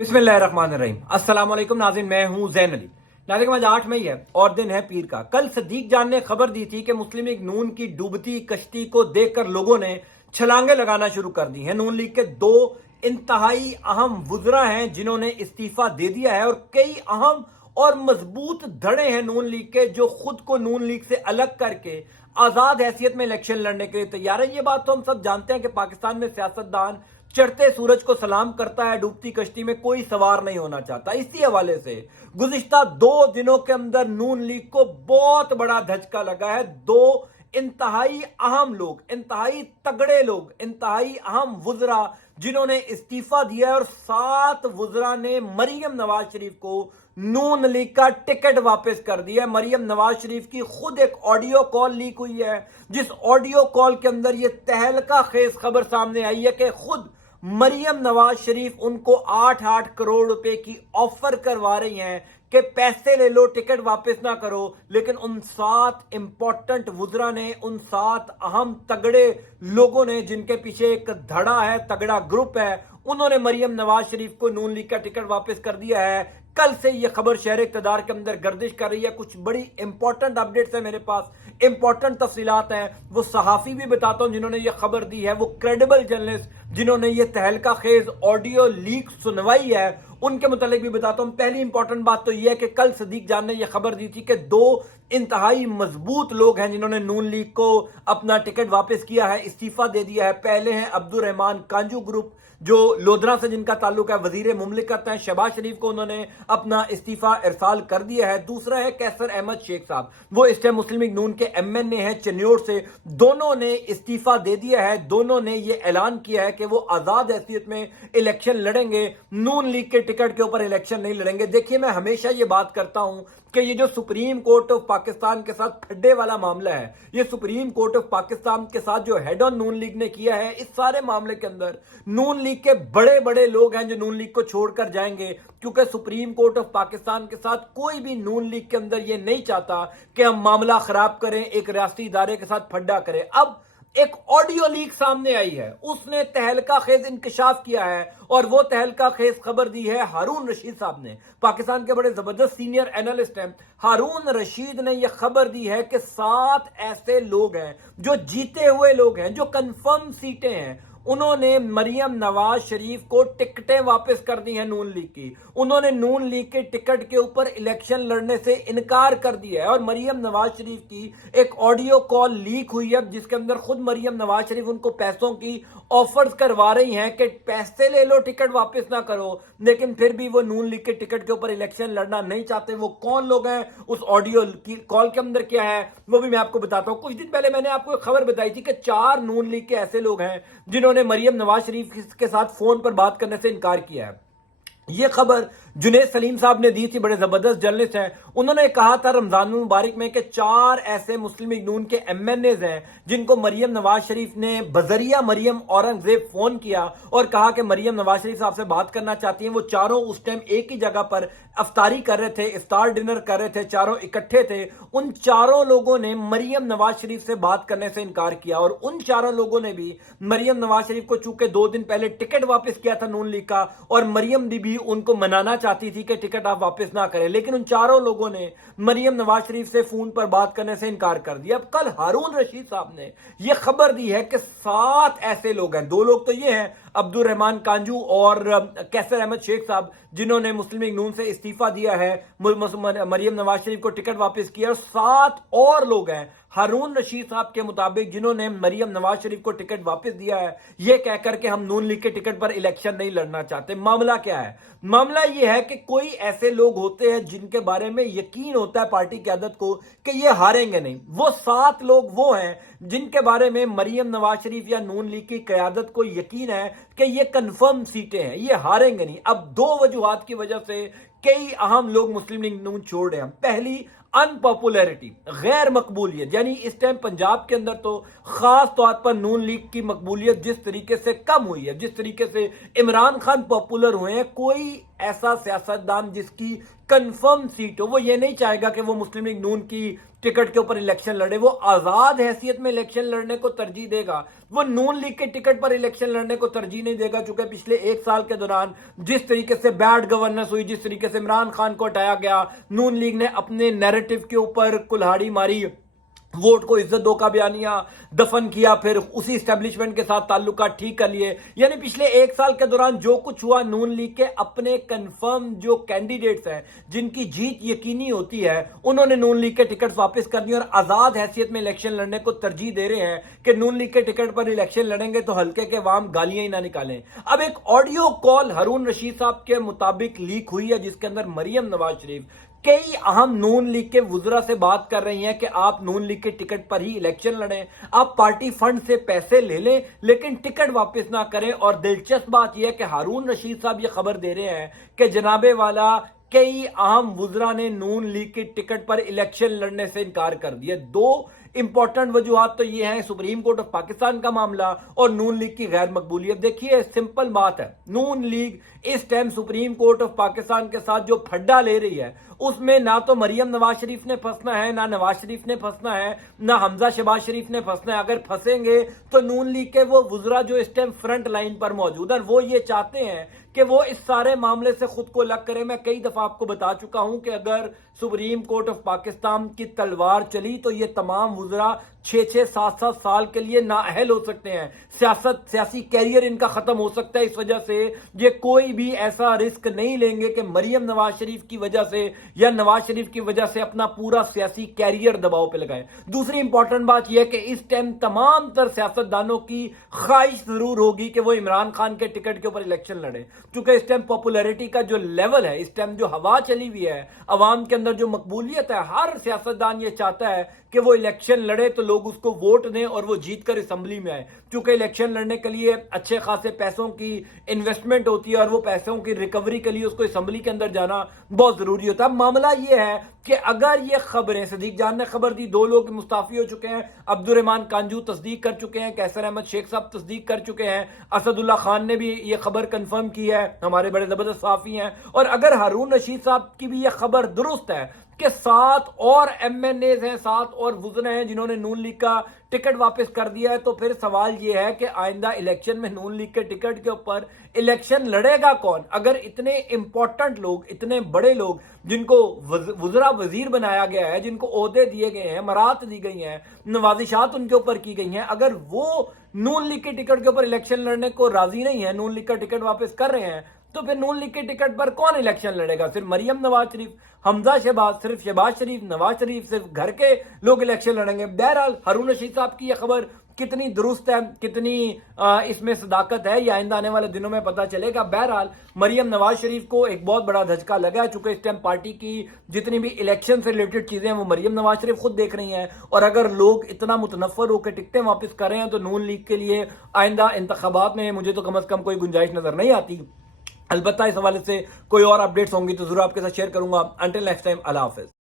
बिस्मिल्लाहिर्रहमानिर्रहीम। अस्सलाम वालेकुम नाज़रीन, मैं हूं ज़ैन अली। नाज़रीन, आज 8 मई है और दिन है पीर का। कल सदीक जान ने खबर दी थी कि मुस्लिम लीग नून की डूबती कश्ती को देखकर लोगों ने छलांगे लगाना शुरू कर दी हैं। नून लीग के दो इंतहाई अहम वुज़रा हैं जिन्होंने इस्तीफा दे दिया है और कई अहम और मजबूत धड़े हैं नून लीग के जो खुद को नून लीग से अलग करके आजाद हैसियत में इलेक्शन लड़ने के लिए तैयार है। ये बात तो हम सब जानते हैं कि पाकिस्तान में सियासतदान चढ़ते सूरज को सलाम करता है, डूबती कश्ती में कोई सवार नहीं होना चाहता। इसी हवाले से गुज़िश्ता 2 दिनों के अंदर नून लीग को बहुत बड़ा धचका लगा है। दो इंतहाई अहम लोग, इंतहाई तगड़े लोग, इंतहाई अहम वुज़रा जिन्होंने इस्तीफा दिया है और 7 वुज़रा ने मरियम नवाज शरीफ को नून लीग का टिकट वापस कर दिया है। मरियम नवाज शरीफ की खुद एक ऑडियो कॉल लीक हुई है जिस ऑडियो कॉल के अंदर यह तहलका खेज खबर सामने आई है कि खुद मरियम नवाज शरीफ उनको 8-8 करोड़ रुपए की ऑफर करवा रही हैं कि पैसे ले लो, टिकट वापस ना करो। लेकिन उन 7 इंपॉर्टेंट वुज़रा ने, उन 7 अहम तगड़े लोगों ने जिनके पीछे एक धड़ा है, तगड़ा ग्रुप है, उन्होंने मरियम नवाज शरीफ को नून लीग का टिकट वापस कर दिया है। कल से यह खबर शहर इक़्तिदार के अंदर गर्दिश कर रही है। कुछ बड़ी इंपॉर्टेंट अपडेट्स है मेरे पास, इंपॉर्टेंट तफसीलात हैं। वो सहाफ़ी भी बताता हूं जिन्होंने ये खबर दी है, वो क्रेडिबल जर्नलिस्ट जिन्होंने ये तहलका खेज ऑडियो लीक सुनवाई है, उनके मुतालिक भी बताता हूं। पहली इंपॉर्टेंट बात तो यह है कि कल सदीक जान ने यह खबर दी थी कि 2 इंतहाई मजबूत लोग हैं जिन्होंने नून लीग को अपना टिकट वापस किया है, इस्तीफा दे दिया है। पहले हैं अब्दुल रहमान कांजू ग्रुप जो लोधरा से जिनका ताल्लुक है, वजीर मुमलिकत हैं, शहबाज शरीफ को उन्होंने अपना इस्तीफा इरसाल कर दिया है। दूसरा है कैसर अहमद शेख साहब, वो इस टाइम मुस्लिम लीग नून के MNA हैं चन्योर से। दोनों ने इस्तीफा दे दिया है, दोनों ने ये ऐलान किया है कि वो आजाद हैसियत में इलेक्शन लड़ेंगे, नून लीग के टिकट के ऊपर इलेक्शन नहीं लड़ेंगे। देखिए, मैं हमेशा ये बात करता हूं कि ये जो सुप्रीम कोर्ट ऑफ पाकिस्तान के साथ खड्डे वाला मामला है, ये सुप्रीम कोर्ट ऑफ पाकिस्तान के साथ जो हेड ऑन नून लीग ने किया है, इस सारे मामले के अंदर नून लीग के बड़े बड़े लोग हैं जो नून लीग को छोड़कर जाएंगे, क्योंकि सुप्रीम कोर्ट ऑफ पाकिस्तान के साथ कोई भी नून लीग के अंदर ये नहीं चाहता कि हम मामला खराब करें, एक रियासती इदारे के साथ फड्डा करें। अब एक ऑडियो लीक सामने आई है, उसने तहलका खेज इंकशाफ किया है और वो तहलका खेज खबर दी है हारून रशीद साहब ने। पाकिस्तान के बड़े जबरदस्त सीनियर एनालिस्ट हैं हारून रशीद ने यह खबर दी है कि 7 ऐसे लोग हैं जो जीते हुए लोग हैं, जो कंफर्म सीटें हैं, उन्होंने मरियम नवाज शरीफ को टिकटें वापस कर दी हैं नून लीग की। उन्होंने नून लीग के टिकट के ऊपर इलेक्शन लड़ने से इनकार कर दिया है और मरियम नवाज शरीफ की एक ऑडियो कॉल लीक हुई है जिसके अंदर खुद मरियम नवाज शरीफ उनको पैसों की ऑफर्स करवा रही हैं कि पैसे ले लो, टिकट वापस ना करो। लेकिन फिर भी वो नून लीग के टिकट के ऊपर इलेक्शन लड़ना नहीं चाहते। वो कौन लोग हैं, उस ऑडियो की कॉल के अंदर क्या है, वो भी मैं आपको बताता हूं। कुछ दिन पहले मैंने आपको एक खबर बताई थी कि 4 नून लीग के ऐसे लोग हैं जिन्होंने मरियम नवाज शरीफ के साथ फोन पर बात करने से इनकार किया है। यह खबर जुनेद सलीम साहब ने दी थी, बड़े जबरदस्त जर्नलिस्ट हैं। उन्होंने कहा था रमजान मुबारक में कि 4 ऐसे मुस्लिम लीग नून के MNAs हैं जिनको मरियम नवाज शरीफ ने बजरिया मरियम औरंगजेब फोन किया और कहा कि मरियम नवाज शरीफ साहब से बात करना चाहती हैं। वो चारों उस टाइम एक ही जगह पर अफ्तारी कर रहे थे, इफ्तार डिनर कर रहे थे, चारों इकट्ठे थे। उन चारों लोगों ने मरियम नवाज शरीफ से बात करने से इनकार किया और उन चारों लोगों ने भी मरियम नवाज शरीफ को चूंकि 2 दिन पहले टिकट वापस किया था नून लीग का और मरियम भी उनको मनाना चाहती थी कि टिकट आप वापस ना करें, लेकिन उन चारों लोगों ने मरियम नवाज शरीफ से फोन पर बात करने से इनकार कर दिया। अब कल हारून रशीद साहब ने यह खबर दी है कि 7 ऐसे लोग हैं, 2 लोग तो ये हैं अब्दुल रहमान कांजू और कैसर अहमद शेख साहब जिन्होंने मुस्लिम लीग नून से इस्तीफा दिया है, मरियम नवाज शरीफ को टिकट वापस किया, और 7 और लोग हैं हारून रशीद साहब के मुताबिक जिन्होंने मरियम नवाज शरीफ को टिकट वापस दिया है यह कहकर के हम नून लीग के टिकट पर इलेक्शन नहीं लड़ना चाहते। मामला क्या है? मामला यह है कि कोई ऐसे लोग होते हैं जिनके बारे में यकीन होता है पार्टी क़यादत को कि ये हारेंगे नहीं। वो 7 लोग वो हैं जिनके बारे में मरियम नवाज शरीफ या नून लीग की क़यादत को यकीन है कि ये कंफर्म सीटें हैं, ये हारेंगे नहीं। अब 2 वजूहात की वजह से कई अहम लोग मुस्लिम लीग नून छोड़ रहे हैं। पहली, अनपॉपुलैरिटी, गैर मकबूलियत, यानी इस टाइम पंजाब के अंदर तो खास तौर पर नून लीग की मकबूलियत जिस तरीके से कम हुई है, जिस तरीके से इमरान खान पॉपुलर हुए हैं, कोई ऐसा सियासतदान जिसकी कंफर्म सीट हो वो ये नहीं चाहेगा कि वो मुस्लिम लीग नून की टिकट के ऊपर इलेक्शन लड़े, वो आजाद हैसियत में इलेक्शन लड़ने को तरजीह देगा, वो नून लीग के टिकट पर इलेक्शन लड़ने को तरजीह नहीं देगा। चूंकि पिछले एक साल के दौरान जिस तरीके से बैड गवर्नेंस हुई, जिस तरीके से इमरान खान को हटाया गया, नून लीग ने अपने नैरेटिव के ऊपर कुल्हाड़ी मारी, वोट को इज्जत दो का बयानिया दफन किया, फिर उसी एस्टेब्लिशमेंट के साथ ताल्लुकात ठीक कर लिए। यानी पिछले एक साल के दौरान जो कुछ हुआ, नून लीग के अपने कंफर्म जो कैंडिडेट्स हैं जिनकी जीत यकीनी होती है, उन्होंने नून लीग के टिकट वापस कर दिए और आजाद हैसियत में इलेक्शन लड़ने को तरजीह दे रहे हैं कि नून लीग के टिकट पर इलेक्शन लड़ेंगे तो हल्के के वाम गालियां ही ना निकालें। अब एक ऑडियो कॉल हारून रशीद साहब के मुताबिक लीक हुई है, जिसके अंदर मरियम नवाज शरीफ कई अहम नून लीग के वुजरा से बात कर रही हैं कि आप नून लीग के टिकट पर ही इलेक्शन लड़ें, आप पार्टी फंड से पैसे ले लें लेकिन टिकट वापस ना करें। और दिलचस्प बात यह है कि हारून रशीद साहब ये खबर दे रहे हैं कि जनाबे वाला कई अहम वुजरा ने नून लीग के टिकट पर इलेक्शन लड़ने से इनकार कर दिया। दो इंपॉर्टेंट वजूहात तो ये हैं, सुप्रीम कोर्ट ऑफ पाकिस्तान का मामला और नून लीग की गैर मकबूलियत। देखिए सिंपल बात है, नून लीग इस time supreme court of Pakistan के साथ जो फड्डा ले रही है उसमें ना तो मरियम नवाज शरीफ ने फंसना है, ना नवाज शरीफ ने फंसना है, ना हमजा शहबाज शरीफ ने फंसना है। अगर फंसेंगे तो नून लीग के वो वुजरा जो इस टाइम फ्रंट लाइन पर मौजूद है, वो ये चाहते हैं कि वो इस सारे मामले से खुद को अलग करें। मैं कई दफा आपको बता चुका हूं कि अगर सुप्रीम कोर्ट ऑफ पाकिस्तान की तलवार चली तो ये तमाम वुजरा 6-6, 7-7 साल के लिए नाअहल हो सकते हैं, सियासी कैरियर इनका खत्म हो सकता है। इस वजह से ये कोई भी ऐसा रिस्क नहीं लेंगे कि मरियम नवाज शरीफ की वजह से या नवाज शरीफ की वजह से अपना पूरा सियासी कैरियर दबाव पे लगाएं। दूसरी इंपॉर्टेंट बात यह है कि इस टाइम तमाम तर सियासतदानों की ख्वाहिश जरूर होगी कि वो इमरान खान के टिकट के ऊपर इलेक्शन लड़े, क्योंकि इस टाइम पॉपुलैरिटी का जो लेवल है, इस टाइम जो हवा चली हुई है, अवाम के अंदर जो मकबूलियत है, हर सियासतदान ये चाहता है कि वो इलेक्शन लड़े तो लोग उसको वोट दें और वो जीतकर असेंबली में आए। क्योंकि इलेक्शन लड़ने के लिए अच्छे खासे पैसों की इन्वेस्टमेंट होती है और वो पैसों की रिकवरी के लिए उसको असेंबली के अंदर जाना बहुत जरूरी होता है। मामला ये है कि अगर ये खबरें, सदीक जान ने खबर दी, 2 लोग मुस्ताफी हो चुके हैं, अब्दुर्रहमान कांजू तस्दीक कर चुके हैं, कैसर अहमद शेख साहब तस्दीक कर चुके हैं, असदुल्ला खान ने भी ये खबर कंफर्म की है, हमारे बड़े जबरदस्त साफी हैं। और अगर हारून रशीद साहब की भी ये खबर दुरुस्त है कि 7 और एमएनए हैं, 7 और वुजरा हैं जिन्होंने नून लीग का टिकट वापस कर दिया है, तो फिर सवाल यह है कि आइंदा इलेक्शन में नून लीग के टिकट के ऊपर इलेक्शन लड़ेगा कौन? अगर इतने इंपॉर्टेंट लोग, इतने बड़े लोग जिनको वुजरा वजीर बनाया गया है, जिनको ओहदे दिए गए हैं, मरात दी गई हैं, नवाजिशात उनके ऊपर की गई हैं, अगर वो नून लीग के टिकट के ऊपर इलेक्शन लड़ने को राजी नहीं है, नून लीग का टिकट वापस कर रहे हैं, तो फिर नून लीग के टिकट पर कौन इलेक्शन लड़ेगा? सिर्फ मरियम नवाज शरीफ, हमजा शहबाज, सिर्फ शहबाज शरीफ, नवाज शरीफ, सिर्फ घर के लोग इलेक्शन लड़ेंगे। बहरहाल हारून रशीद साहब की यह खबर कितनी दुरुस्त है, कितनी इसमें सदाकत है, या आइंदा आने वाले दिनों में पता चलेगा। बहरहाल मरियम नवाज शरीफ को एक बहुत बड़ा धचका लगा है, चूंकि इस टाइम पार्टी की जितनी भी इलेक्शन से रिलेटेड चीजें हैं वो मरियम नवाज शरीफ खुद देख रही हैं। और अगर लोग इतना मुतनफर होकर टिकटें वापस कर रहे हैं तो नून लीग के लिए आइंदा इंतखाबात में मुझे तो कम अज कम कोई गुंजाइश नजर नहीं आती। अलबत्ता इस हवाले से कोई और अपडेट्स होंगी तो जरूर आपके साथ शेयर करूंगा। अंटिल नेक्स्ट टाइम, अल्लाह हाफिज।